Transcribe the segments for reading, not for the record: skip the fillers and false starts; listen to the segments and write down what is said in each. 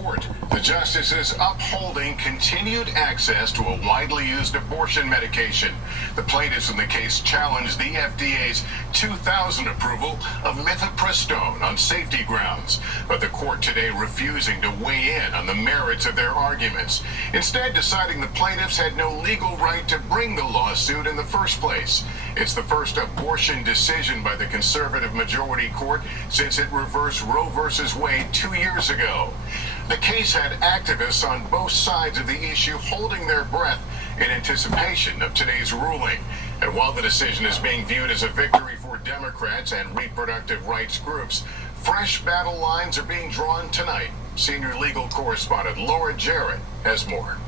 Court. The justices upholding continued access to a widely used abortion medication. The plaintiffs in the case challenged the FDA's 2000 approval of mifepristone on safety grounds, but the court today refusing to weigh in on the merits of their arguments, instead deciding the plaintiffs had no legal right to bring the lawsuit in the first place. It's the first abortion decision by the conservative majority court since it reversed Roe v. Wade 2 years ago. The case had activists on both sides of the issue holding their breath in anticipation of today's ruling. And while the decision is being viewed as a victory for Democrats and reproductive rights groups, fresh battle lines are being drawn tonight. Senior legal correspondent Laura Jarrett has more.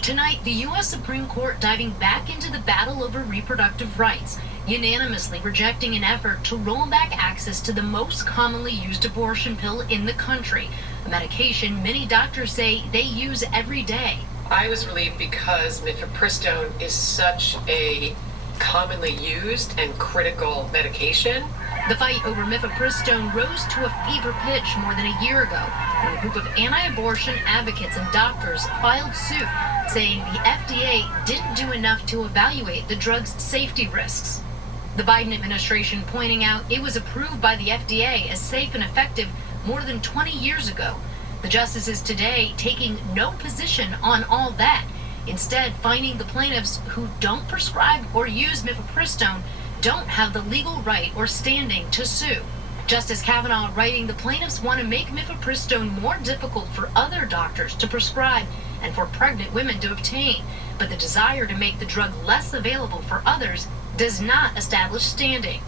Tonight, the U.S. Supreme Court diving back into the battle over reproductive rights, unanimously rejecting an effort to roll back access to the most commonly used abortion pill in the country, a medication many doctors say they use every day. I was relieved because mifepristone is such a commonly used and critical medication. The fight over mifepristone rose to a fever pitch more than a year ago when a group of anti-abortion advocates and doctors filed suit saying the FDA didn't do enough to evaluate the drug's safety risks. The Biden administration pointing out it was approved by the FDA as safe and effective more than 20 years ago. The justices today taking no position on all that, instead finding the plaintiffs who don't prescribe or use mifepristone don't have the legal right or standing to sue. Justice Kavanaugh writing the plaintiffs want to make mifepristone more difficult for other doctors to prescribe and for pregnant women to obtain, but the desire to make the drug less available for others does not establish standing.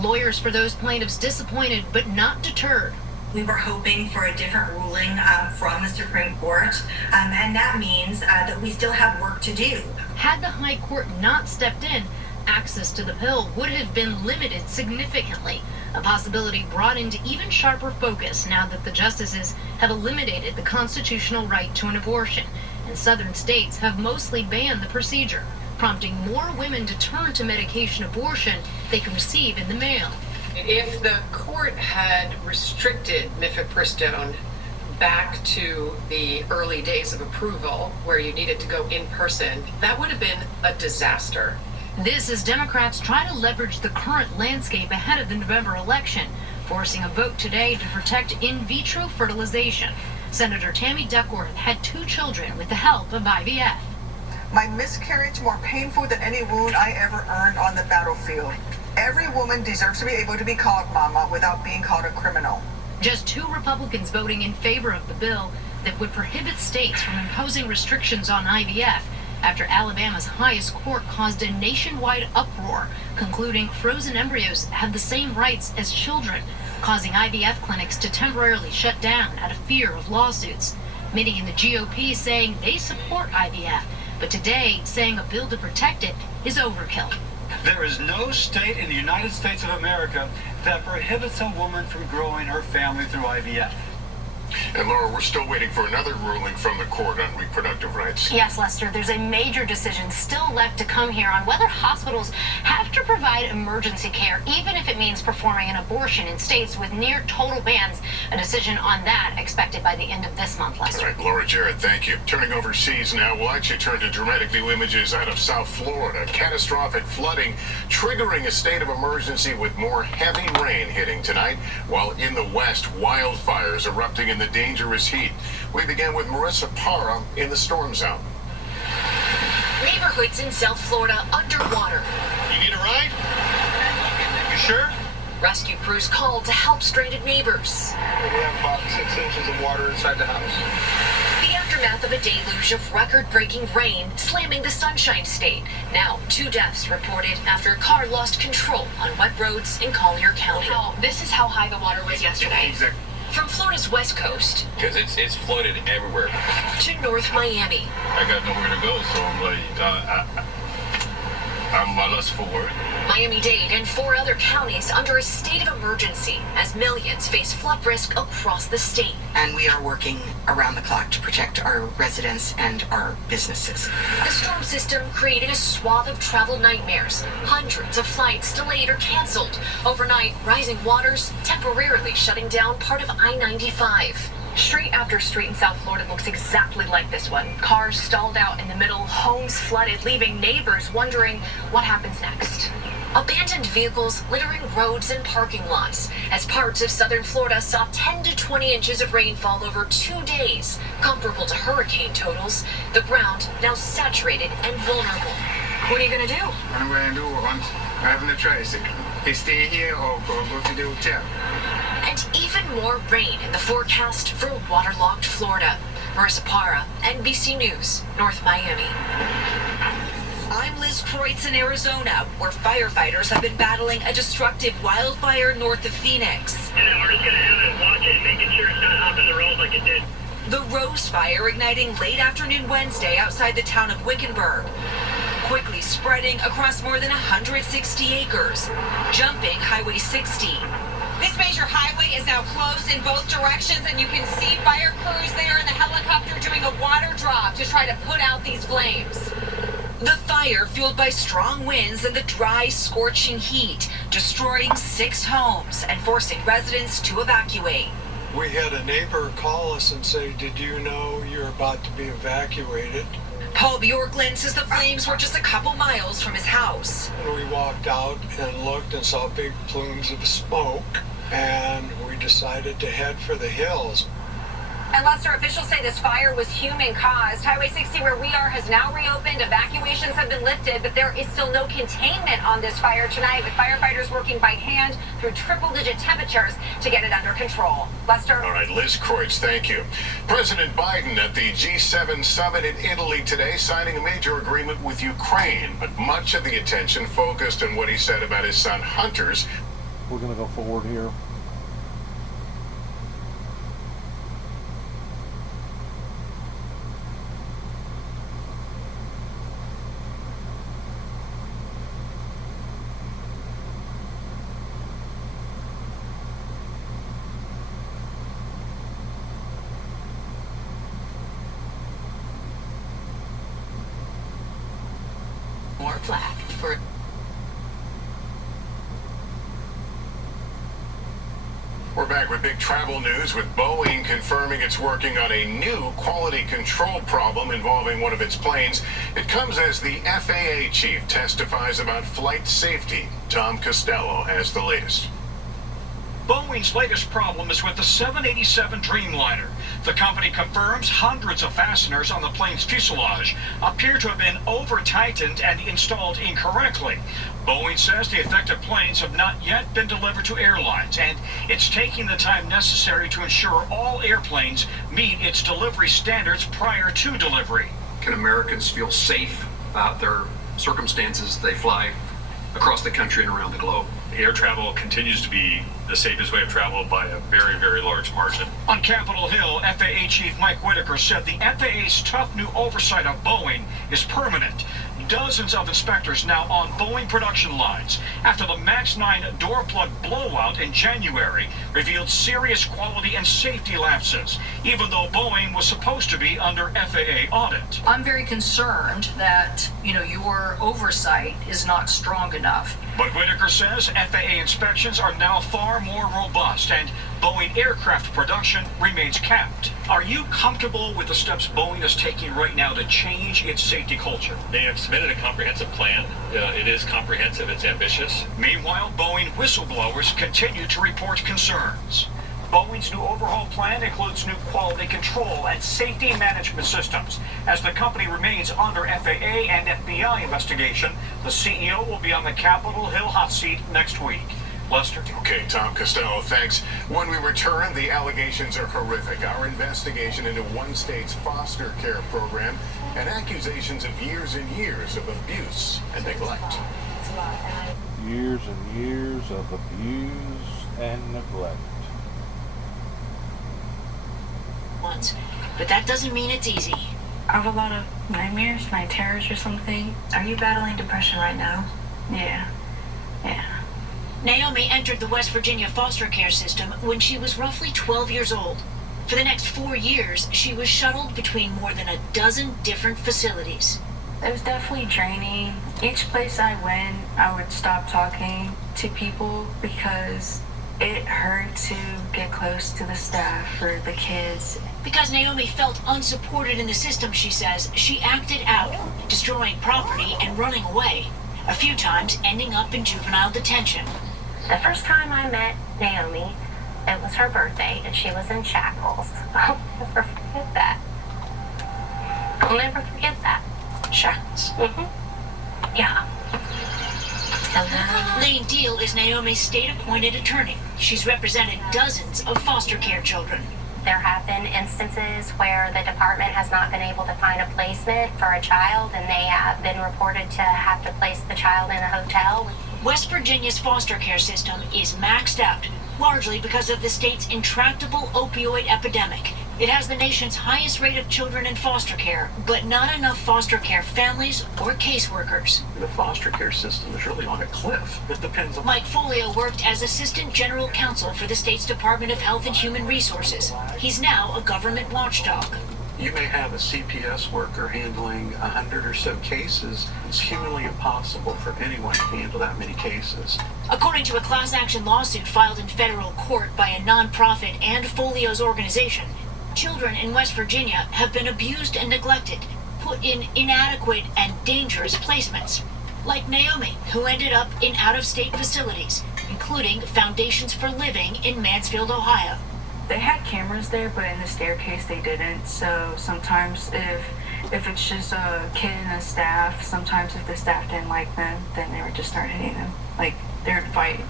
Lawyers for those plaintiffs disappointed but not deterred. We were hoping for a different ruling from the Supreme Court, and that means that we still have work to do. Had the High Court not stepped in, access to the pill would have been limited significantly, a possibility brought into even sharper focus now that the justices have eliminated the constitutional right to an abortion, and southern states have mostly banned the procedure, prompting more women to turn to medication abortion they can receive in the mail. If the court had restricted mifepristone back to the early days of approval, where you needed to go in person, that would have been a disaster. This as Democrats try to leverage the current landscape ahead of the November election, forcing a vote today to protect in vitro fertilization. Senator Tammy Duckworth had 2 children with the help of IVF. My miscarriage more painful than any wound I ever earned on the battlefield. Every woman deserves to be able to be called mama without being called a criminal. Just 2 Republicans voting in favor of the bill that would prohibit states from imposing restrictions on IVF after Alabama's highest court caused a nationwide uproar, concluding frozen embryos have the same rights as children, causing IVF clinics to temporarily shut down out of fear of lawsuits. Many in the GOP saying they support IVF, but today saying a bill to protect it is overkill. There is no state in the United States of America that prohibits a woman from growing her family through IVF. And Laura, we're still waiting for another ruling from the court on reproductive rights. Yes, Lester, there's a major decision still left to come here on whether hospitals have to provide emergency care, even if it means performing an abortion in states with near total bans. A decision on that expected by the end of this month, Lester. All right, Laura Jarrett, thank you. Turning overseas now, we'll actually turn to dramatic new images out of South Florida. Catastrophic flooding triggering a state of emergency with more heavy rain hitting tonight, while in the west, wildfires erupting in the dangerous heat. We begin with Marissa Parra in the storm zone. Neighborhoods in South Florida underwater. You need a ride? You sure? Rescue crews called to help stranded neighbors. We have about 6 inches of water inside the house. The aftermath of a deluge of record-breaking rain slamming the Sunshine State. Now, 2 deaths reported after a car lost control on wet roads in Collier County. This is how high the water was yesterday. Exactly. From Florida's west coast because it's flooded everywhere to North Miami. I got nowhere to go, so I'm like, I'm lost for work. Miami-Dade and 4 other counties under a state of emergency as millions face flood risk across the state. And we are working around the clock to protect our residents and our businesses. The storm system creating a swath of travel nightmares. Hundreds of flights delayed or canceled. Overnight, rising waters temporarily shutting down part of I-95. Street after street in South Florida looks exactly like this one. Cars stalled out in the middle, homes flooded, leaving neighbors wondering what happens next. Abandoned vehicles littering roads and parking lots as parts of southern Florida saw 10 to 20 inches of rainfall over 2 days, comparable to hurricane totals. The ground now saturated and vulnerable. What are you going to do? What I'm going to do, I'm having a tricycle. I stay here or go to the hotel. And even more rain in the forecast for waterlogged Florida. Marissa Parra, NBC News, North Miami. I'm Liz Kreutz in Arizona, where firefighters have been battling a destructive wildfire north of Phoenix. And then we're just going to have it watching, making sure it's not hopping the road like it did. The Rose Fire igniting late afternoon Wednesday outside the town of Wickenburg, quickly spreading across more than 160 acres, jumping Highway 60. This major highway is now closed in both directions, and you can see fire crews there in the helicopter doing a water drop to try to put out these flames. The fire fueled by strong winds and the dry, scorching heat, destroying 6 homes and forcing residents to evacuate. We had a neighbor call us and say, "Did you know you're about to be evacuated?" Paul Bjorklund says the flames were just a couple miles from his house. We walked out and looked and saw big plumes of smoke, and we decided to head for the hills. And Lester, officials say this fire was human-caused. Highway 60, where we are, has now reopened. Evacuations have been lifted, but there is still no containment on this fire tonight, with firefighters working by hand through triple-digit temperatures to get it under control. Lester? All right, Liz Kreutz, thank you. President Biden at the G7 summit in Italy today, signing a major agreement with Ukraine, but much of the attention focused on what he said about his son Hunter's. We're going to go forward here. More plaque for... We're back with big travel news, with Boeing confirming it's working on a new quality control problem involving one of its planes. It comes as the FAA chief testifies about flight safety. Tom Costello has the latest. Boeing's latest problem is with the 787 Dreamliner. The company confirms hundreds of fasteners on the plane's fuselage appear to have been over-tightened and installed incorrectly. Boeing says the affected planes have not yet been delivered to airlines, and it's taking the time necessary to ensure all airplanes meet its delivery standards prior to delivery. Can Americans feel safe about their circumstances they fly across the country and around the globe? Air travel continues to be the safest way of travel by a very, very large margin. On Capitol Hill, FAA Chief Mike Whitaker said the FAA's tough new oversight of Boeing is permanent. Dozens of inspectors now on Boeing production lines after the MAX 9 door plug blowout in January revealed serious quality and safety lapses, even though Boeing was supposed to be under FAA audit. I'm very concerned that, your oversight is not strong enough. But Whitaker says FAA inspections are now far more robust and Boeing aircraft production remains capped. Are you comfortable with the steps Boeing is taking right now to change its safety culture? They have submitted a comprehensive plan. It is comprehensive, it's ambitious. Meanwhile, Boeing whistleblowers continue to report concerns. Boeing's new overhaul plan includes new quality control and safety management systems. As the company remains under FAA and FBI investigation, the CEO will be on the Capitol Hill hot seat next week. Lester? Okay, Tom Costello, thanks. When we return, the allegations are horrific. Our investigation into one state's foster care program and accusations of years and years of abuse and neglect. Years and years of abuse and neglect. But that doesn't mean it's easy. I have a lot of nightmares, night terrors or something. Are you battling depression right now? Yeah. Naomi entered the West Virginia foster care system when she was roughly 12 years old. For the next 4 years, she was shuttled between more than a dozen different facilities. It was definitely draining. Each place I went, I would stop talking to people because It hurt to get close to the staff or the kids. Because Naomi felt unsupported in the system, she says, she acted out, destroying property and running away, a few times ending up in juvenile detention. The first time I met Naomi, it was her birthday and she was in shackles. I'll never forget that. I'll never forget that. Shackles? Yeah. Lane Deal is Naomi's state-appointed attorney. She's represented dozens of foster care children. There have been instances where the department has not been able to find a placement for a child and they have been reported to have to place the child in a hotel. West Virginia's foster care system is maxed out, largely because of the state's intractable opioid epidemic. It has the nation's highest rate of children in foster care, but not enough foster care families or caseworkers. The foster care system is really on a cliff. It depends on... Mike Folio worked as Assistant General Counsel for the state's Department of Health and Human Resources. He's now a government watchdog. You may have a CPS worker handling 100 or so cases. It's humanly impossible for anyone to handle that many cases. According to a class action lawsuit filed in federal court by a nonprofit and Folio's organization, children in West Virginia have been abused and neglected, put in inadequate and dangerous placements. Like Naomi, who ended up in out-of-state facilities, including Foundations for Living in Mansfield, Ohio. They had cameras there, but in the staircase they didn't. So sometimes if it's just a kid and a staff, sometimes if the staff didn't like them, then they would just start hitting them. Like, they would fight.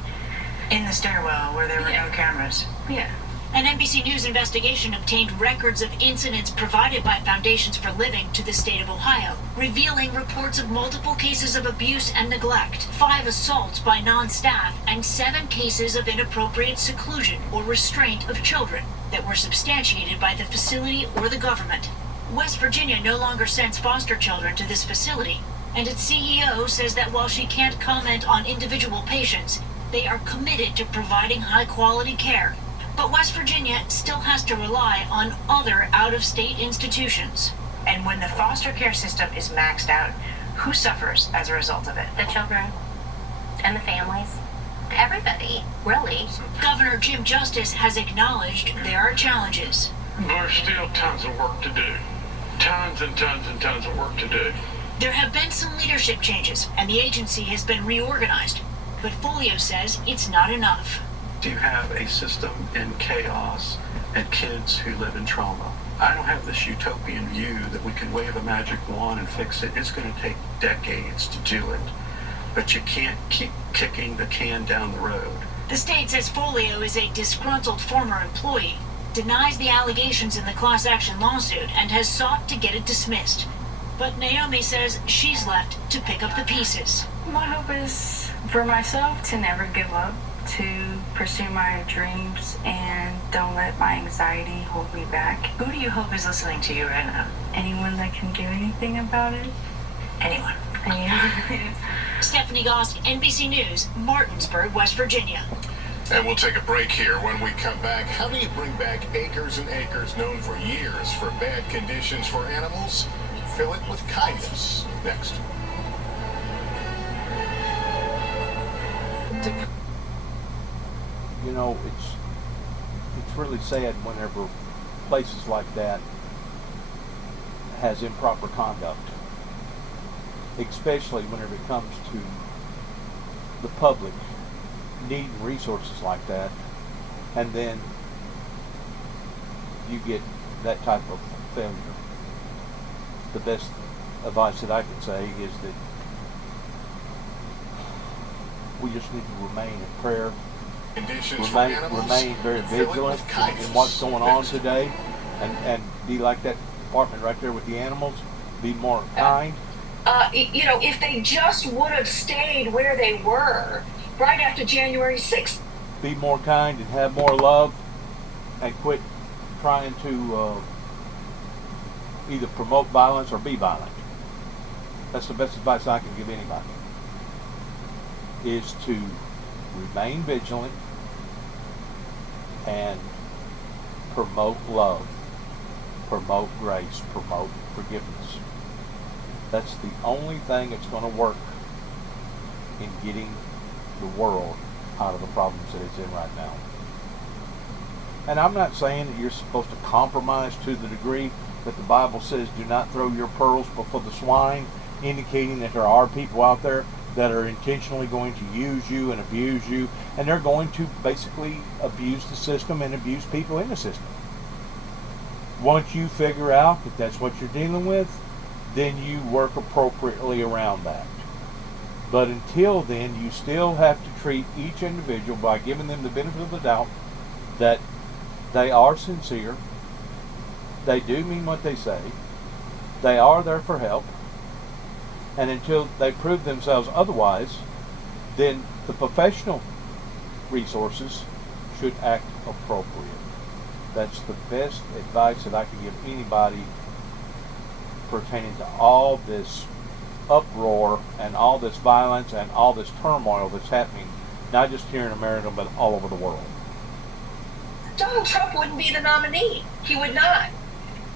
In the stairwell where there were no cameras. Yeah. An NBC News investigation obtained records of incidents provided by Foundations for Living to the state of Ohio, revealing reports of multiple cases of abuse and neglect, 5 assaults by non-staff, and 7 cases of inappropriate seclusion or restraint of children that were substantiated by the facility or the government. West Virginia no longer sends foster children to this facility, and its CEO says that while she can't comment on individual patients, they are committed to providing high-quality care. But West Virginia still has to rely on other out-of-state institutions. And when the foster care system is maxed out, who suffers as a result of it? The children and the families. Everybody, really. Governor Jim Justice has acknowledged there are challenges. There's still tons of work to do. Tons and tons and tons of work to do. There have been some leadership changes, and the agency has been reorganized. But Folio says it's not enough. You have a system in chaos and kids who live in trauma. I don't have this utopian view that we can wave a magic wand and fix it. It's going to take decades to do it. But you can't keep kicking the can down the road. The state says Folio is a disgruntled former employee, denies the allegations in the class action lawsuit, and has sought to get it dismissed. But Naomi says she's left to pick up the pieces. My hope is for myself to never give up, to pursue my dreams, and don't let my anxiety hold me back. Who do you hope is listening to you right now? Anyone that can do anything about it. Anyone. Stephanie Gosk, NBC News, Martinsburg, West Virginia. And we'll take a break here. When we come back, how do you bring back acres and acres known for years for bad conditions for animals? Fill it with kindness. Next. You know, it's really sad whenever places like that has improper conduct, especially whenever it comes to the public needing resources like that, and then you get that type of failure. The best advice that I can say is that we just need to remain in prayer, remain very vigilant in what's going on today, and be like that department right there with the animals. Be more kind. You know, if they just would have stayed where they were right after January 6th. Be more kind and have more love, and quit trying to either promote violence or be violent. That's the best advice I can give anybody, is to remain vigilant and promote love, promote grace, promote forgiveness. That's the only thing that's going to work in getting the world out of the problems that it's in right now. And I'm not saying that you're supposed to compromise to the degree that the Bible says do not throw your pearls before the swine, indicating that there are people out there that are intentionally going to use you and abuse you, and they're going to basically abuse the system and abuse people in the system. Once you figure out that that's what you're dealing with, then you work appropriately around that. But until then, you still have to treat each individual by giving them the benefit of the doubt that they are sincere, they do mean what they say, they are there for help, and until they prove themselves otherwise, then the professional resources should act appropriate. That's the best advice that I can give anybody pertaining to all this uproar and all this violence and all this turmoil that's happening, not just here in America, but all over the world. Donald Trump wouldn't be the nominee. He would not.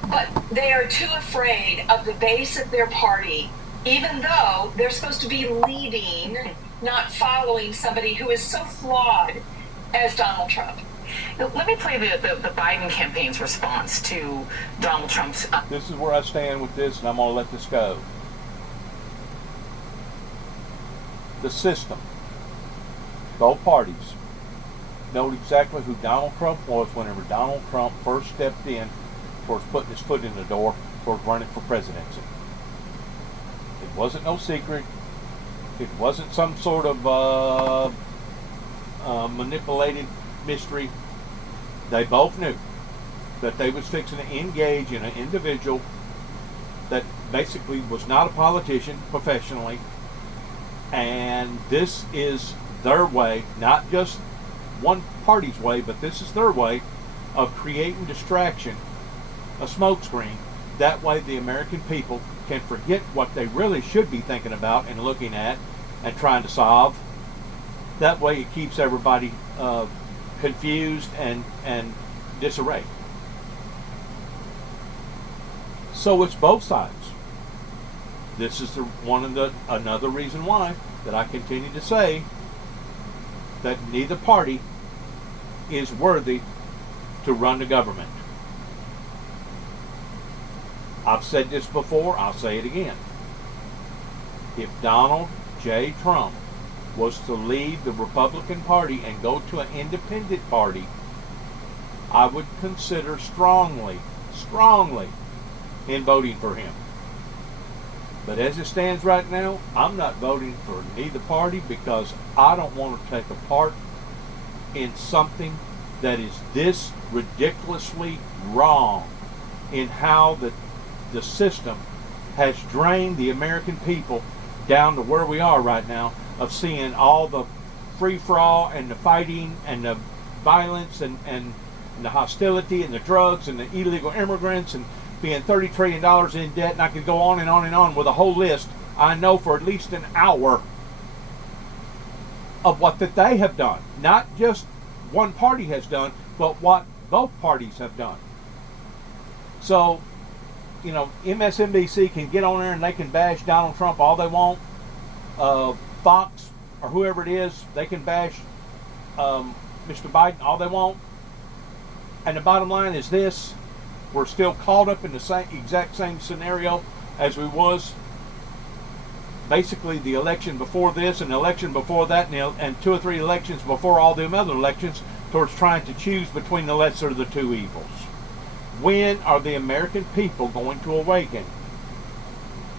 But they are too afraid of the base of their party, even though they're supposed to be leading, not following somebody who is so flawed as Donald Trump. Let me play the Biden campaign's response to Donald Trump's... This is where I stand with this, and I'm going to let this go. The system, both parties, know exactly who Donald Trump was whenever Donald Trump first stepped in towards putting his foot in the door towards running for presidency. It wasn't no secret. It wasn't some sort of manipulated mystery. They both knew that they was fixing to engage in an individual that basically was not a politician professionally, and this is their way, not just one party's way, but this is their way of creating distraction, a smokescreen. That way the American people can forget what they really should be thinking about and looking at and trying to solve. That way it keeps everybody confused and disarray. So it's both sides. This is another reason why that I continue to say that neither party is worthy to run the government. I've said this before, I'll say it again. If Donald J. Trump was to leave the Republican Party and go to an independent party, I would consider strongly in voting for him. But as it stands right now, I'm not voting for neither party because I don't want to take a part in something that is this ridiculously wrong in how the system has drained the American people down to where we are right now, of seeing all the free-for-all and the fighting and the violence and the hostility and the drugs and the illegal immigrants and being $30 trillion in debt, and I could go on and on and on with a whole list, I know for at least an hour of what that they have done. Not just one party has done, but what both parties have done. So, you know, MSNBC can get on there and they can bash Donald Trump all they want. Fox or whoever it is, they can bash Mr. Biden all they want. And the bottom line is this: we're still caught up in the exact same scenario as we was basically the election before this and the election before that and 2 or 3 elections before all them other elections, towards trying to choose between the lesser of the two evils. When are the American people going to awaken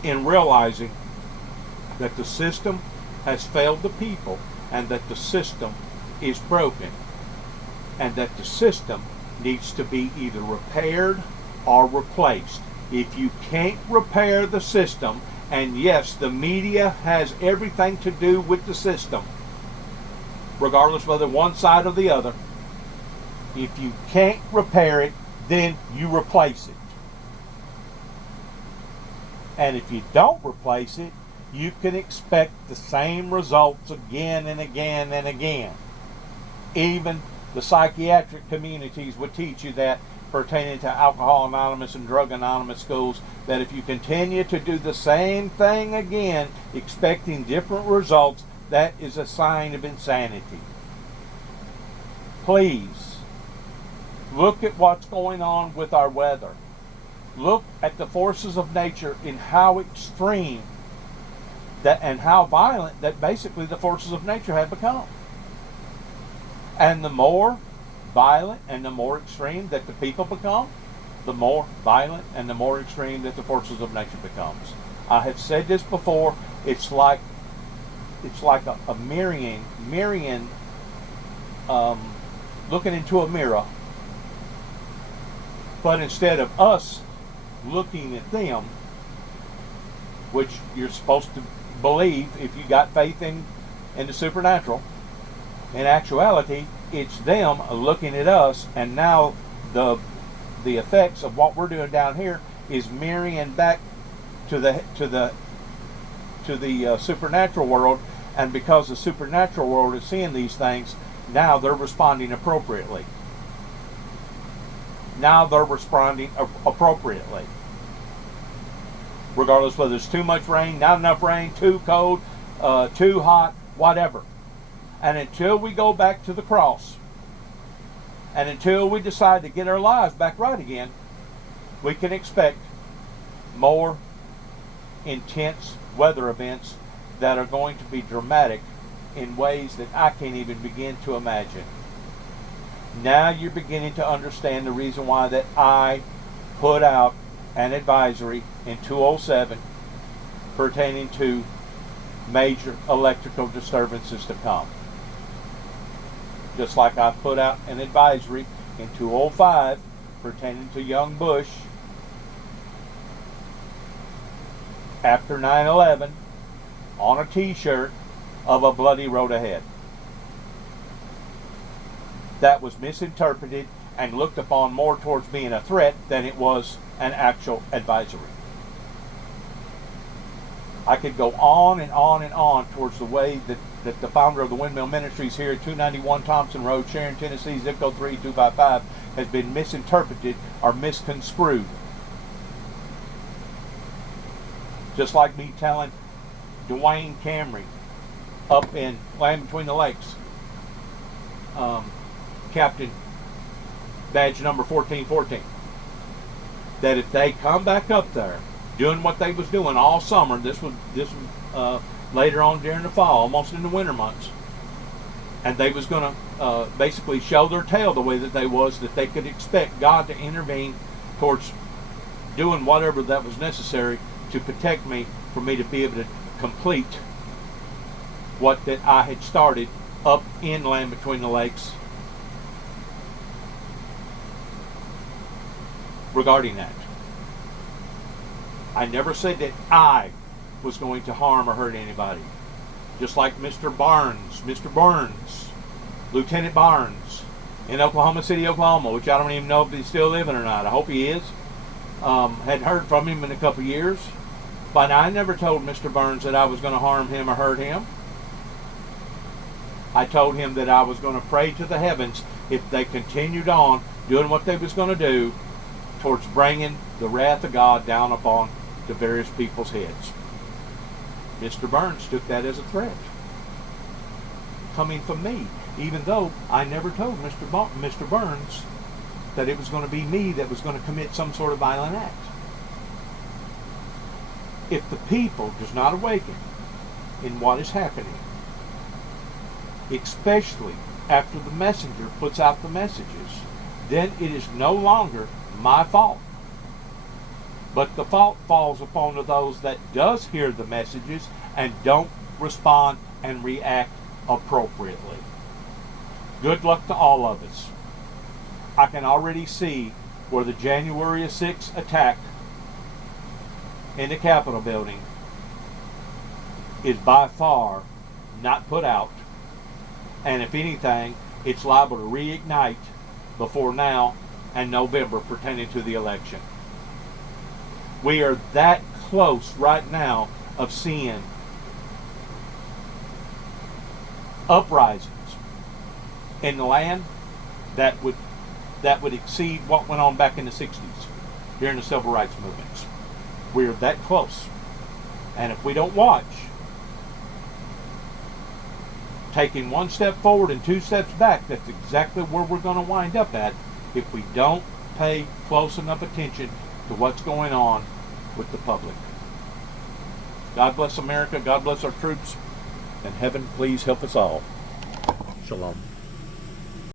in realizing that the system has failed the people and that the system is broken and that the system needs to be either repaired or replaced? If you can't repair the system, and yes, the media has everything to do with the system, regardless of whether one side or the other, if you can't repair it, then you replace it. And if you don't replace it, you can expect the same results again and again and again. Even the psychiatric communities would teach you that, pertaining to Alcohol Anonymous and Drug Anonymous schools, that if you continue to do the same thing again, expecting different results, that is a sign of insanity. please, look at what's going on with our weather. Look at the forces of nature in how extreme that and how violent that basically the forces of nature have become. And the more violent and the more extreme that the people become, the more violent and the more extreme that the forces of nature becomes. I have said this before. It's like a mirroring, looking into a mirror. But instead of us looking at them, which you're supposed to believe if you got faith in the supernatural, in actuality, it's them looking at us, and now the effects of what we're doing down here is mirroring back to the supernatural world, and because the supernatural world is seeing these things, now they're responding appropriately. Regardless whether it's too much rain, not enough rain, too cold, too hot, whatever. And until we go back to the cross, and until we decide to get our lives back right again, we can expect more intense weather events that are going to be dramatic in ways that I can't even begin to imagine. Now you're beginning to understand the reason why that I put out an advisory in 207 pertaining to major electrical disturbances to come. Just like I put out an advisory in 205 pertaining to young Bush after 9/11 on a t-shirt of a bloody road ahead. That was misinterpreted and looked upon more towards being a threat than it was an actual advisory. I could go on and on and on towards the way that the founder of the Windmill Ministries here at 291 Thompson Road, Sharon, Tennessee, zip code 38255, has been misinterpreted or misconstrued. Just like me telling Dwayne Camry up in Land Between the Lakes, Captain badge number 1414, that if they come back up there doing what they was doing all summer, this was later on during the fall, almost in the winter months, and they was going to basically show their tail the way that they was, that they could expect God to intervene towards doing whatever that was necessary to protect me, for me to be able to complete what that I had started up in Land Between the Lakes regarding that. I never said that I was going to harm or hurt anybody. Just like Mr. Barnes, Lieutenant Barnes in Oklahoma City, Oklahoma, which I don't even know if he's still living or not. I hope he is. Hadn't heard from him in a couple years. But I never told Mr. Burns that I was going to harm him or hurt him. I told him that I was going to pray to the heavens if they continued on doing what they was going to do towards bringing the wrath of God down upon the various people's heads. Mr. Burns took that as a threat coming from me, even though I never told Mr. Burns that it was going to be me that was going to commit some sort of violent act. If the people does not awaken in what is happening, especially after the messenger puts out the messages, then it is no longer my fault. But the fault falls upon those that does hear the messages and don't respond and react appropriately. Good luck to all of us. I can already see where the January 6th attack in the Capitol building is by far not put out, and if anything, it's liable to reignite before now and November pertaining to the election. We are that close right now of seeing uprisings in the land that would exceed what went on back in the 60s during the civil rights movements. We are that close. And if we don't watch, taking one step forward and two steps back. That's exactly where we're going to wind up at if we don't pay close enough attention to what's going on with the public. God bless America. God bless our troops. And heaven, please help us all. Shalom.